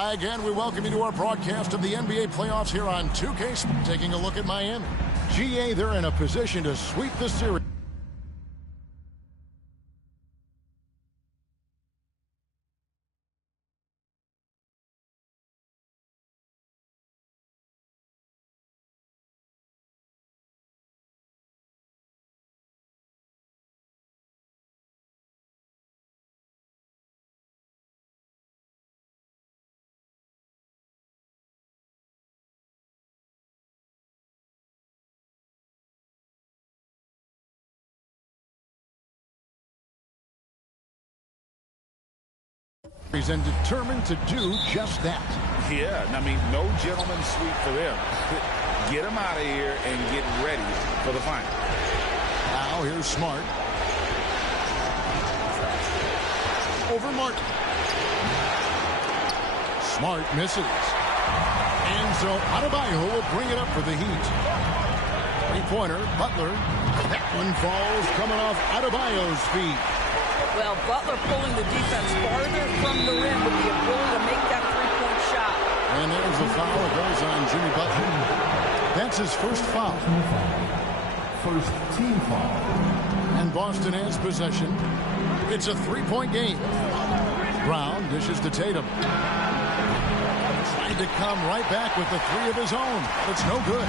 Hi again. We welcome you to our broadcast of the NBA playoffs here on 2K. Taking a look at Miami. GA, they're in a position to sweep the series. And determined to do just that. Yeah, I mean, no gentleman's sweep for them. Get them out of here and get ready for the final. Now here's Smart. Over Martin. Smart misses. And so Adebayo will bring it up for the Heat. Three-pointer, Butler. That one falls coming off Adebayo's feet. Well, Butler pulling the defense farther from the rim with the ability to make that three-point shot. And there's a foul. It goes on Jimmy Butler. That's his first foul. First team foul. And Boston has possession. It's a three-point game. Brown dishes to Tatum. Trying to come right back with the three of his own. It's no good.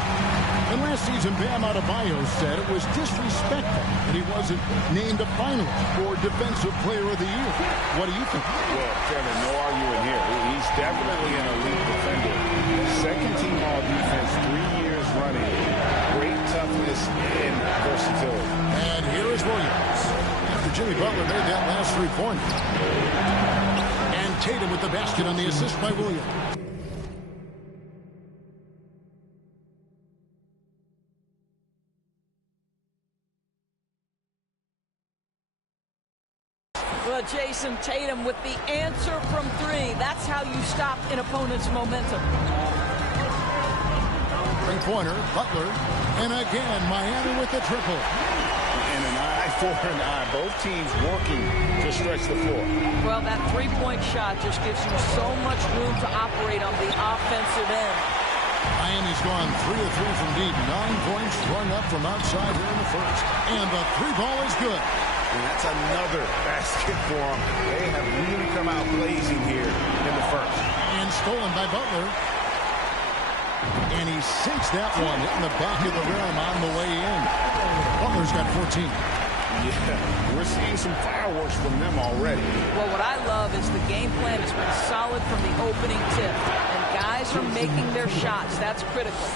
And last season, Bam Adebayo said it was disrespectful that he wasn't named a finalist for Defensive Player of the Year. What do you think? Well, Kevin, no arguing here. He's definitely an elite defender. Second team all defense 3 years running. Great toughness and versatility. And here is Williams. After Jimmy Butler made that last three-pointer. And Tatum with the basket on the assist by Williams. Well, Jason, Tatum with the answer from three. That's how you stop an opponent's momentum. Three-pointer, Butler. And again, Miami with the triple. And an eye for an eye. Both teams working to stretch the floor. Well, that three-point shot just gives you so much room to operate on the offensive end. Miami's gone 3 of 3 from deep. 9 points run up from outside here in the first. And the three ball is good. And that's another basket for them. They have really come out blazing here in the first. And stolen by Butler. And he sinks that one in the back of the rim on the way in. Butler's got 14. Yeah, we're seeing some fireworks from them already. Well, what I love is the game plan has been solid from the opening tip. And guys are making their shots. That's critical.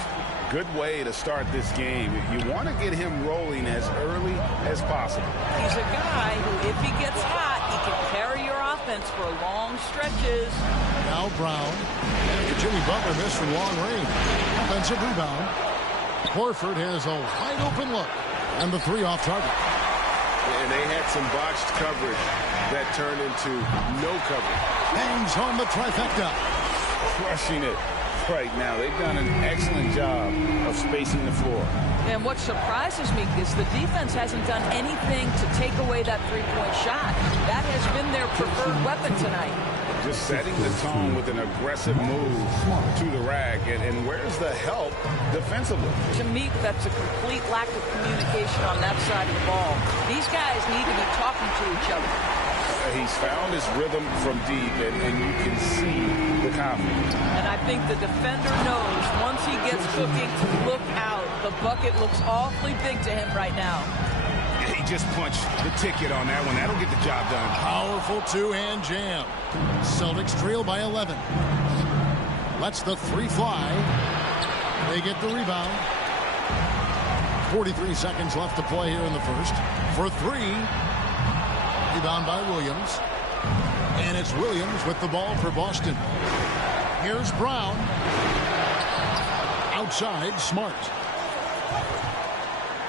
Good way to start this game. You want to get him rolling as early as possible. He's a guy who, if he gets hot, he can carry your offense for long stretches. Now Brown. After Jimmy Butler missed from long range. Offensive rebound. Horford has a wide open look. And the three off target. And they had some botched coverage that turned into no coverage. Bangs home the trifecta. Crushing it. Right now, they've done an excellent job of spacing the floor. And what surprises me is the defense hasn't done anything to take away that three-point shot. That has been their preferred weapon tonight. Just setting the tone with an aggressive move to the rack. And where's the help defensively? To me, that's a complete lack of communication on that side of the ball. These guys need to be talking to each other. He's found his rhythm from deep, and you can see the confidence. And I think the defender knows once he gets cooking, look out. The bucket looks awfully big to him right now. He just punched the ticket on that one. That'll get the job done. Powerful two-hand jam. Celtics trail by 11. Lets the three fly. They get the rebound. 43 seconds left to play here in the first. For three. Rebound by Williams. And it's Williams with the ball for Boston. Here's Brown. Outside, Smart.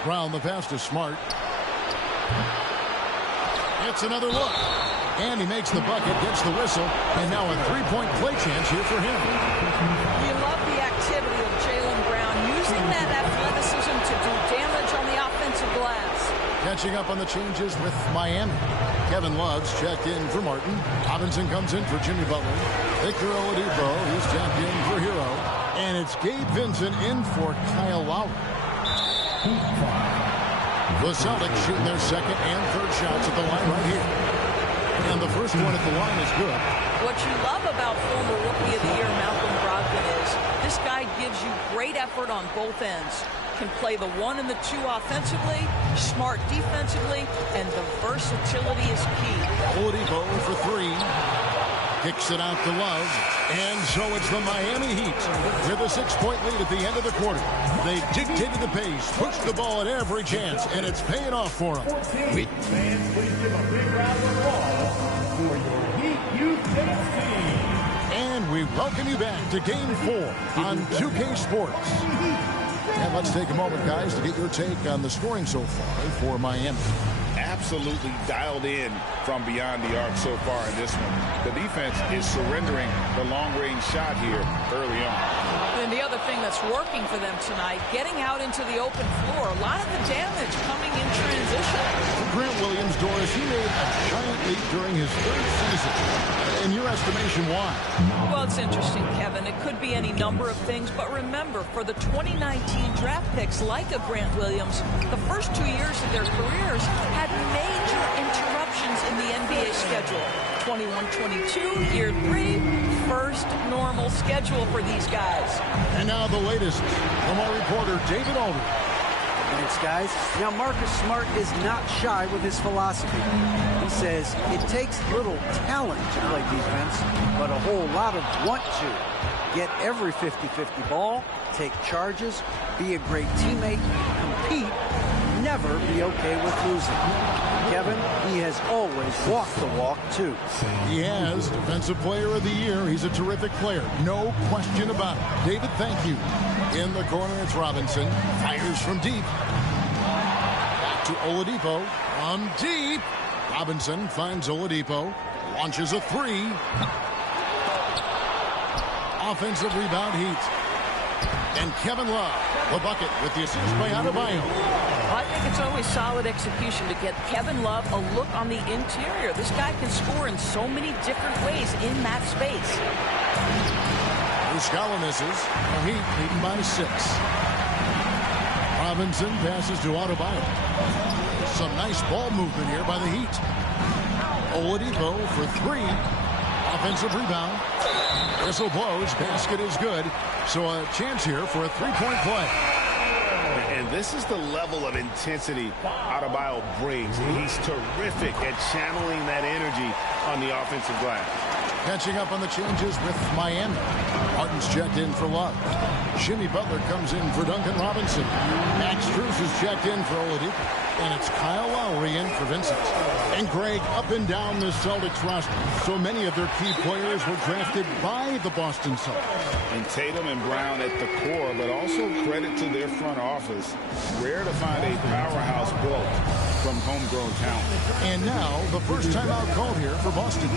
Brown, the pass to Smart. It's another look. And he makes the bucket, gets the whistle, and now a three-point play chance here for him. You love the activity of Jaylen Brown, using that athleticism to do damage on the offensive glass. Catching up on the changes with Miami. Kevin Love's checked in for Martin. Robinson comes in for Jimmy Butler. Victor Oladipo, he's checked in for Hero. And it's Gabe Vincent in for Kyle Lowry. The Celtics shooting their second and third shots at the line right here. And the first one at the line is good. What you love about former Rookie of the Year Malcolm Brogdon is this guy gives you great effort on both ends. Can play the 1 and the 2 offensively, smart defensively, and the versatility is key. Oladipo for 3. Kicks it out to Love. And so it's the Miami Heat with a 6-point lead at the end of the quarter. They dictated the pace, pushed the ball at every chance, and it's paying off for them. Fans, please give a big round of applause for your Heat Youth Tennis team. And we welcome you back to Game 4 on 2K Sports. And let's take a moment, guys, to get your take on the scoring so far for Miami. Absolutely dialed in from beyond the arc so far in this one. The defense is surrendering the long-range shot here early on. And the other thing that's working for them tonight, getting out into the open floor. A lot of the damage coming in transition. Grant Williams, Doris, he made a giant leap during his third season. In your estimation, why? Well, it's interesting, Kevin. It could be any number of things, but remember, for the 2019 draft picks like a Grant Williams, the first 2 years of their careers had major interruptions in the NBA schedule. 21-22, year 3, first normal schedule for these guys. And now the latest from our reporter, David Aldridge. Thanks, guys. Now, Marcus Smart is not shy with his philosophy. He says it takes little talent to play defense, but a whole lot of want to. Get every 50-50 ball, take charges, be a great teammate, compete, never be okay with losing. Kevin, he has always walked the walk, too. He has Defensive Player of the Year. He's a terrific player. No question about it. David, thank you. In the corner, it's Robinson. Fires from deep. Back to Oladipo. From deep. Robinson finds Oladipo. Launches a 3. Offensive rebound, Heat. And Kevin Love, the bucket with the assist by Adebayo. I think it's always solid execution to get Kevin Love a look on the interior. This guy can score in so many different ways in that space. Muscala misses. The Heat leading by 6. Robinson passes to Adebayo. Some nice ball movement here by the Heat. Oladipo for 3. Offensive rebound. Whistle blows. Basket is good. So a chance here for a 3-point play. And this is the level of intensity Adebayo brings. He's terrific at channeling that energy on the offensive glass. Catching up on the changes with Miami. Martin's checked in for Love. Jimmy Butler comes in for Duncan Robinson. Max Strus is checked in for Oladipo. And it's Kyle Lowry in for Vincent. And Greg, up and down the Celtics roster, so many of their key players were drafted by the Boston Celtics. And Tatum and Brown at the core, but also credit to their front office. Rare to find a powerhouse built from homegrown talent. And now, the first timeout called here for Boston.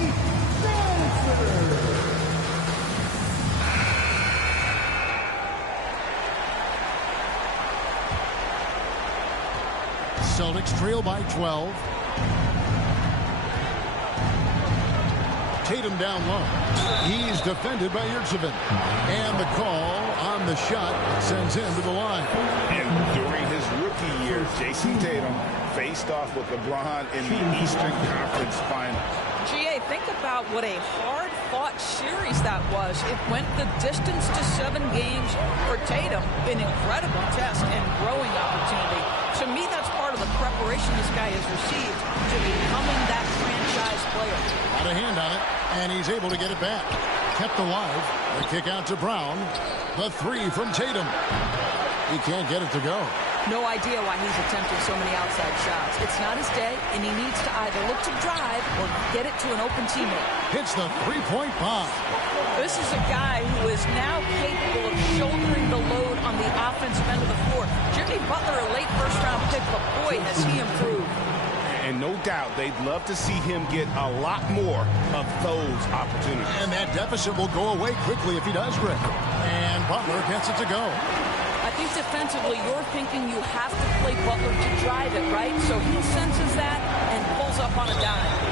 Celtics trail by 12. Tatum down low. He's defended by Yurtsevin. And the call on the shot sends him to the line. And during his rookie year, Jason Tatum faced off with LeBron in the Eastern Conference Final. GA, think about what a hard-fought series that was. It went the distance to 7 games for Tatum. An incredible test and growing opportunity. To me, that's part of the preparation this guy has received to becoming that franchise player. Got a hand on it, and he's able to get it back. Kept alive. The kick out to Brown. The 3 from Tatum. He can't get it to go. No idea why he's attempting so many outside shots. It's not his day, and he needs to either look to drive or get it to an open teammate. Hits the 3-point bomb. This is a guy who is now capable of shouldering the load on the offensive end of the floor. Jimmy Butler, a late first-round pick, but boy, has he improved. And no doubt they'd love to see him get a lot more of those opportunities. And that deficit will go away quickly if he does, Rick. And Butler gets it to go. I think defensively, you're thinking you have to play Butler to drive it, right? So he senses that and pulls up on a dime.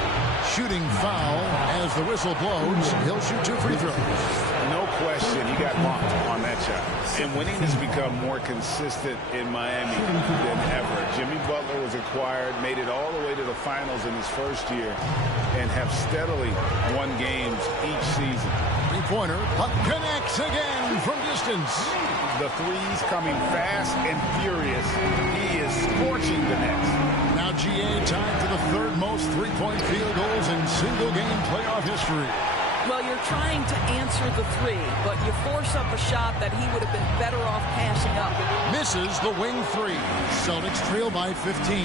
shooting foul as the whistle blows. He'll shoot 2 free throws. No question, he got bumped on that shot. And winning has become more consistent in Miami than ever. Jimmy Butler was acquired, made it all the way to the finals in his first year, and have steadily won games each season. Three-pointer, Puck connects again from distance. The threes coming fast and furious. He is scorching the nets. Now GA tied for the 3rd most three-point field goals in single-game playoff history. Well, you're trying to answer the 3, but you force up a shot that he would have been better off passing up. Misses the wing 3. Celtics trail by 15.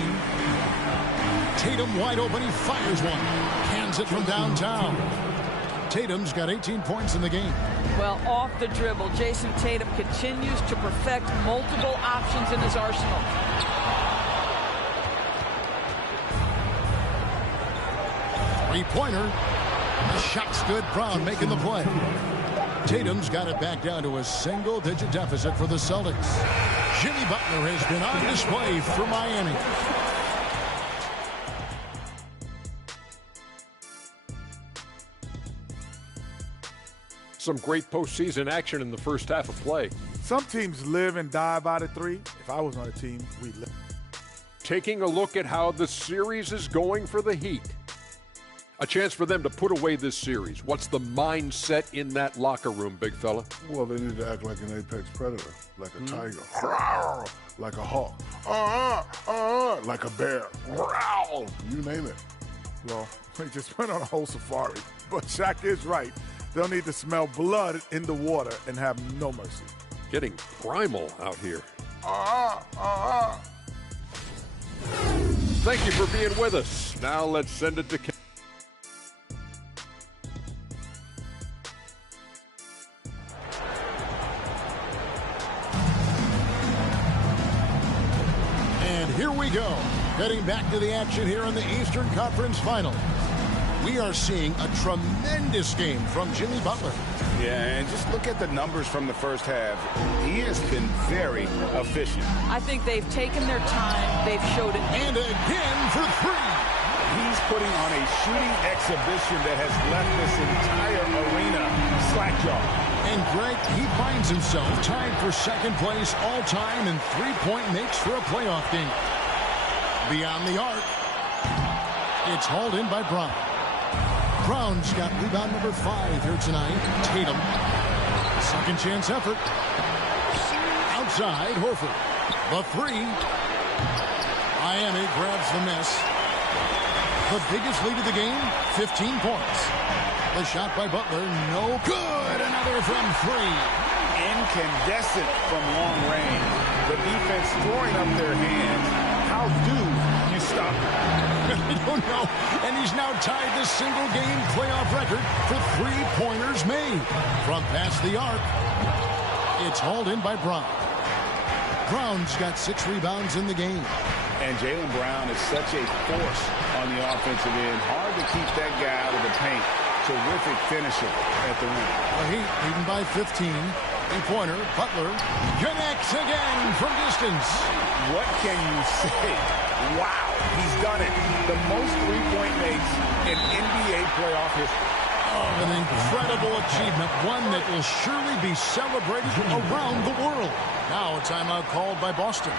Tatum wide open. He fires one. Cans it from downtown. Tatum's got 18 points in the game. Well, off the dribble, Jason Tatum continues to perfect multiple options in his arsenal. Three-pointer. The shot stood. Brown making the play. Tatum's got it back down to a single-digit deficit for the Celtics. Jimmy Butler has been on display for Miami. Some great postseason action in the first half of play. Some teams live and die by the 3. If I was on a team, we'd live. Taking a look at how the series is going for the Heat. A chance for them to put away this series. What's the mindset in that locker room, big fella? Well, they need to act like an apex predator, like a tiger, like a hawk, like a bear, you name it. Well, they just went on a whole safari. But Shaq is right. They'll need to smell blood in the water and have no mercy. Getting primal out here. Thank you for being with us. Now let's send it to Ken. Here we go. Heading back to the action here in the Eastern Conference Finals. We are seeing a tremendous game from Jimmy Butler. Yeah, and just look at the numbers from the first half. He has been very efficient. I think they've taken their time. They've showed it. And again for 3. He's putting on a shooting exhibition that has left this entire arena slack-jawed. And Greg, he finds himself tied for 2nd place all-time in three-point makes for a playoff game. Beyond the arc, it's hauled in by Brown. Brown's got rebound number 5 here tonight. Tatum, second chance effort. Outside, Horford. The 3. Miami grabs the miss. The biggest lead of the game, 15 points. The shot by Butler, no good. Another from 3. Incandescent from long range. The defense throwing up their hands. How do you stop him? I don't know. And he's now tied the single-game playoff record for three-pointers made. From past the arc, it's hauled in by Brown. Brown's got 6 rebounds in the game. And Jaylen Brown is such a force on the offensive end. Hard to keep that guy out of the paint. Terrific finisher at the rim. The Heat leading by 15. Three-pointer, Butler connects again from distance. What can you say? Wow, he's done it. The most three-point makes in NBA playoff history. Oh, an incredible achievement, one that will surely be celebrated around the world. Now a timeout called by Boston.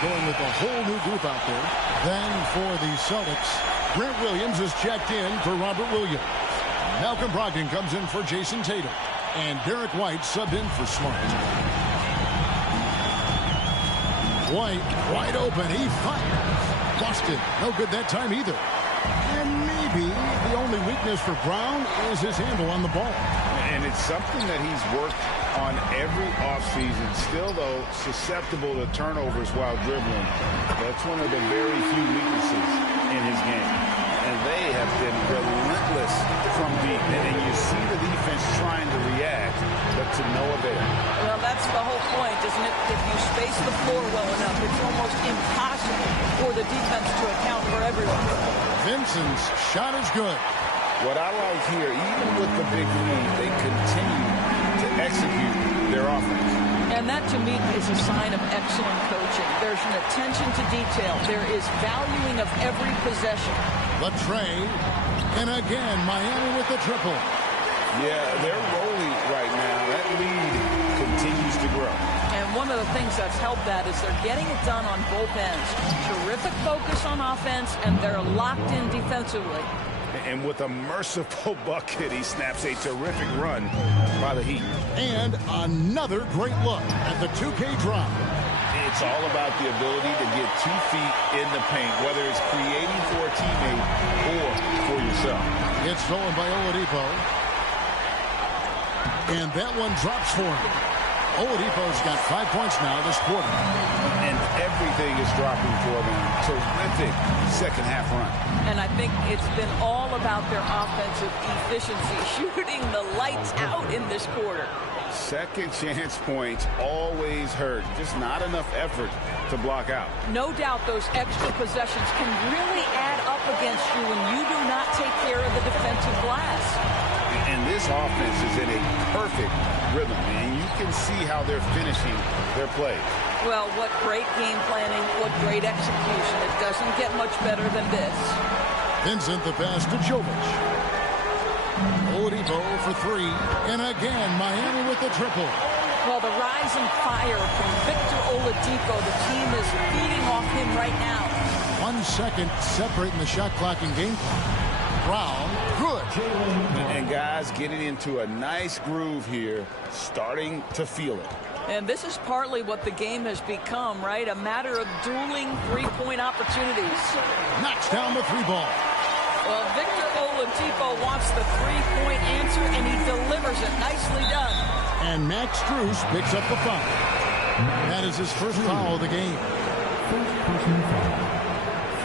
Going with a whole new group out there. Then for the Celtics, Grant Williams is checked in for Robert Williams. Malcolm Brogdon comes in for Jason Tatum. And Derek White subbed in for Smart. White, wide open, he fires. Boston, no good that time either. And maybe the only weakness for Brown is his handle on the ball. And it's something that he's worked on every offseason. Still, though, susceptible to turnovers while dribbling. That's one of the very few weaknesses in his game. And they have been relentless from deep. And you space the floor well enough, it's almost impossible for the defense to account for everyone. Vincent's shot is good. What I like here, even with the big lead, they continue to execute their offense. And that, to me, is a sign of excellent coaching. There's an attention to detail. There is valuing of every possession. Latrey, and again, Miami with the triple. Yeah, they're rolling right now. That lead continues to grow. And one of the things that's helped that is they're getting it done on both ends. Terrific focus on offense, and they're locked in defensively. And with a merciful bucket, he snaps a terrific run by the Heat. And another great look at the 2K drop. It's all about the ability to get 2 feet in the paint, whether it's creating for a teammate or for yourself. It's stolen by Oladipo. And that one drops for him. Oladipo's got 5 points now this quarter. And everything is dropping for them. Terrific second half run. And I think it's been all about their offensive efficiency, shooting the lights out in this quarter. Second chance points always hurt. Just not enough effort to block out. No doubt those extra possessions can really add up against you when you do not take care of the defensive glass. And this offense is in a perfect rhythm, and you can see how they're finishing their plays. Well, what great game planning, what great execution. It doesn't get much better than this. Vincent the pass to Jovic. Oladipo for 3. And again, Miami with the triple. Well, the rise in fire from Victor Oladipo, the team is feeding off him right now. 1 second separating the shot clock and game clock. Brown, good. And guys getting into a nice groove here, starting to feel it. And this is partly what the game has become, right? A matter of dueling three-point opportunities. Knocks down the 3 ball. Well, Victor Oladipo wants the three-point answer, and he delivers it. Nicely done. And Max Strus picks up the foul. That is his first foul of the game.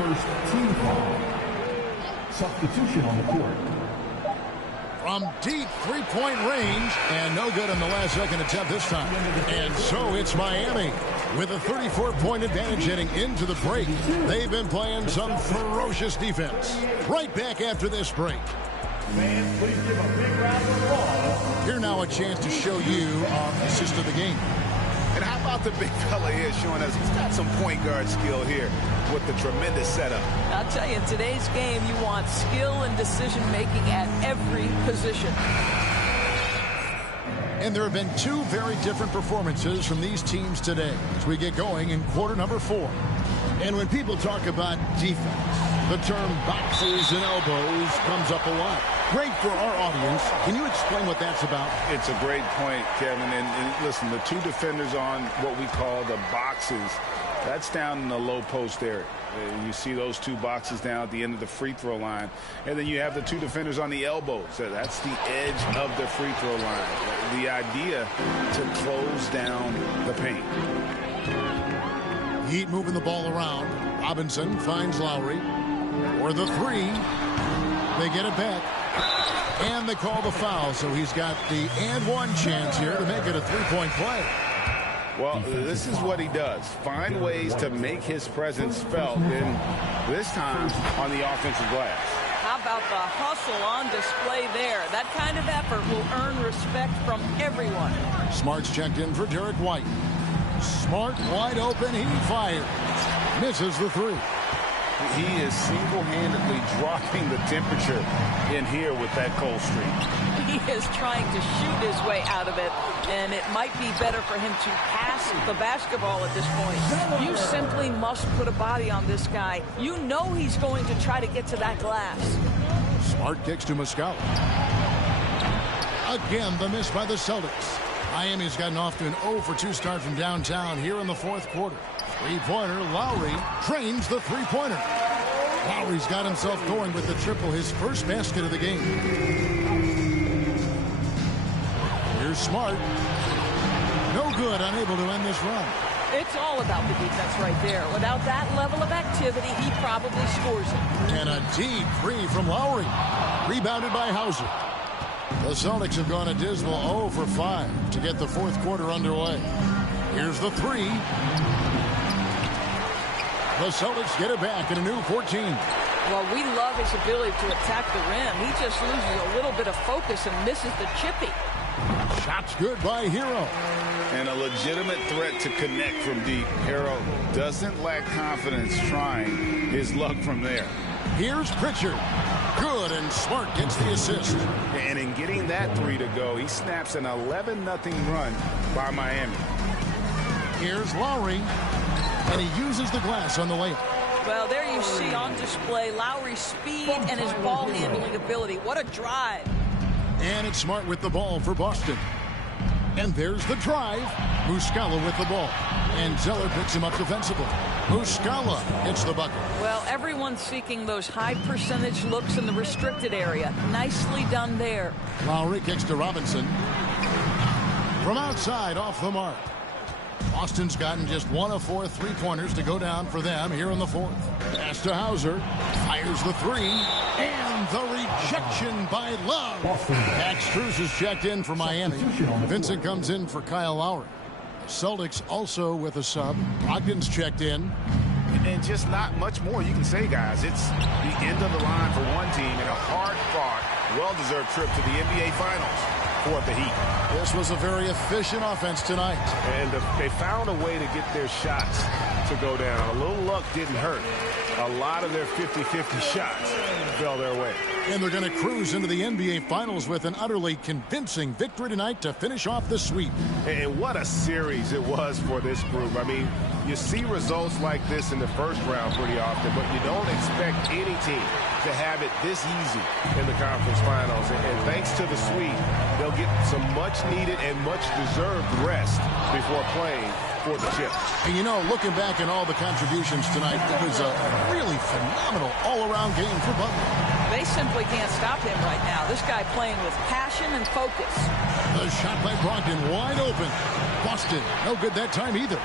First team foul. Substitution on the court. From deep three-point range, and no good on the last second attempt this time. And so it's Miami with a 34-point advantage heading into the break. They've been playing some ferocious defense. Right back after this break. Fans, please give a big round of applause. Here now a chance to show you our assist of the game. And how about the big fella here showing us he's got some point guard skill here with the tremendous setup. I'll tell you, in today's game, you want skill and decision-making at every position. And there have been 2 very different performances from these teams today as we get going in quarter number 4. And when people talk about defense, the term boxes and elbows comes up a lot. Great for our audience. Can you explain what that's about? It's a great point, Kevin. And listen, the 2 defenders on what we call the boxes, that's down in the low post area. You see those 2 boxes down at the end of the free throw line. And then you have the 2 defenders on the elbows. So that's the edge of the free throw line. The idea to close down the paint. Heat moving the ball around. Robinson finds Lowry. For the 3. They get it back. And they call the foul. So he's got the and 1 chance here to make it a 3-point play. Well, this is what he does. Find ways to make his presence felt. And this time on the offensive glass. How about the hustle on display there? That kind of effort will earn respect from everyone. Smart's checked in for Derek White. Smart wide open. He fires. Misses the 3. He is single-handedly dropping the temperature in here with that cold streak. He is trying to shoot his way out of it, and it might be better for him to pass the basketball at this point. You simply must put a body on this guy. You know he's going to try to get to that glass. Smart kicks to Muscala. Again, the miss by the Celtics. Miami's gotten off to an 0-for-2 start from downtown here in the 4th quarter. Three-pointer, Lowry trains the three-pointer. Lowry's got himself going with the triple, his first basket of the game. Here's Smart. No good, unable to end this run. It's all about the defense right there. Without that level of activity, he probably scores it. And a deep 3 from Lowry. Rebounded by Hauser. The Celtics have gone a dismal 0-for-5 to get the 4th quarter underway. Here's the three. The Celtics get it back in a new 14. Well, we love his ability to attack the rim. He just loses a little bit of focus and misses the chippy. Shot's good by Hero. And a legitimate threat to connect from deep. Hero doesn't lack confidence trying his luck from there. Here's Pritchard. Good, and Smart gets the assist. And in getting that three to go, he snaps an 11-0 run by Miami. Here's Lowry, and he uses the glass on the layup. Well, there you see on display Lowry's speed and his ball handling ability. What a drive. And it's Smart with the ball for Boston. And there's the drive. Muscala with the ball. And Zeller picks him up defensively. Muscala hits the bucket. Well, everyone's seeking those high percentage looks in the restricted area. Nicely done there. Lowry kicks to Robinson. From outside, off the mark. Boston's gotten just 1 of 4 3-pointers to go down for them here in the fourth. Pass to Hauser. Fires the three. And the rejection by Love. Max Strus is checked in for Miami. Vincent comes in for Kyle Lowry. Celtics also with a sub. Brogdon's checked in. And just not much more you can say, guys. It's the end of the line for one team and a hard-fought, well-deserved trip to the NBA Finals for the Heat. This was a very efficient offense tonight. And they found a way to get their shots to go down. A little luck didn't hurt. A lot of their 50-50 shots fell their way. And they're going to cruise into the NBA Finals with an utterly convincing victory tonight to finish off the sweep. And what a series it was for this group. I mean, you see results like this in the first round pretty often, but you don't expect any team to have it this easy in the conference finals. And thanks to the sweep, they'll get some much-needed and much-deserved rest before playing for the chip. And you know, looking back at all the contributions tonight, it was a really phenomenal all-around game for Butler. They simply can't stop him right now. This guy playing with passion and focus. The shot by Brogdon wide open. Boston, no good that time either.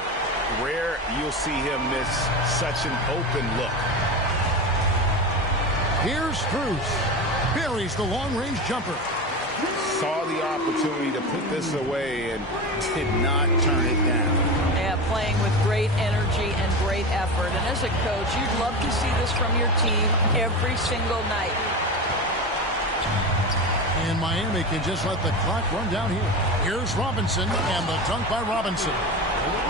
Rare you'll see him miss such an open look. Here's Strus. Buries the long-range jumper. Saw the opportunity to put this away and did not turn it down. Yeah, playing with great energy and great effort. And as a coach, you'd love to see this from your team every single night. And Miami can just let the clock run down here. Here's Robinson, and the dunk by Robinson.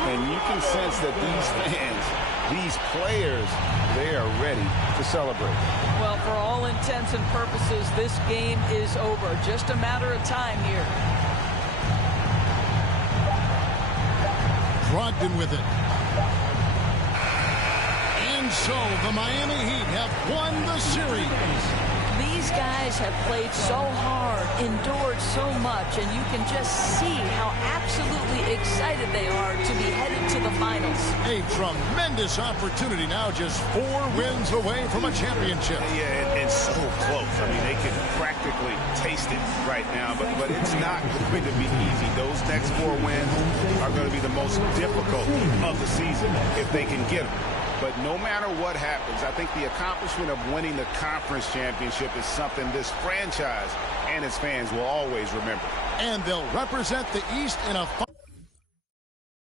And you can sense that these fans, these players, they are ready to celebrate. Well, for all intents and purposes, this game is over. Just a matter of time here. Brogdon with it. And so the Miami Heat have won the series. These guys have played so hard, endured so much, and you can just see how absolutely excited they are to be headed to the finals. A tremendous opportunity now, just 4 wins away from a championship. Yeah, and so close. I mean, they can practically taste it right now, but it's not going to be easy. Those next 4 wins are going to be the most difficult of the season if they can get them. But no matter what happens, I think the accomplishment of winning the conference championship is something this franchise and its fans will always remember. And they'll represent the East in a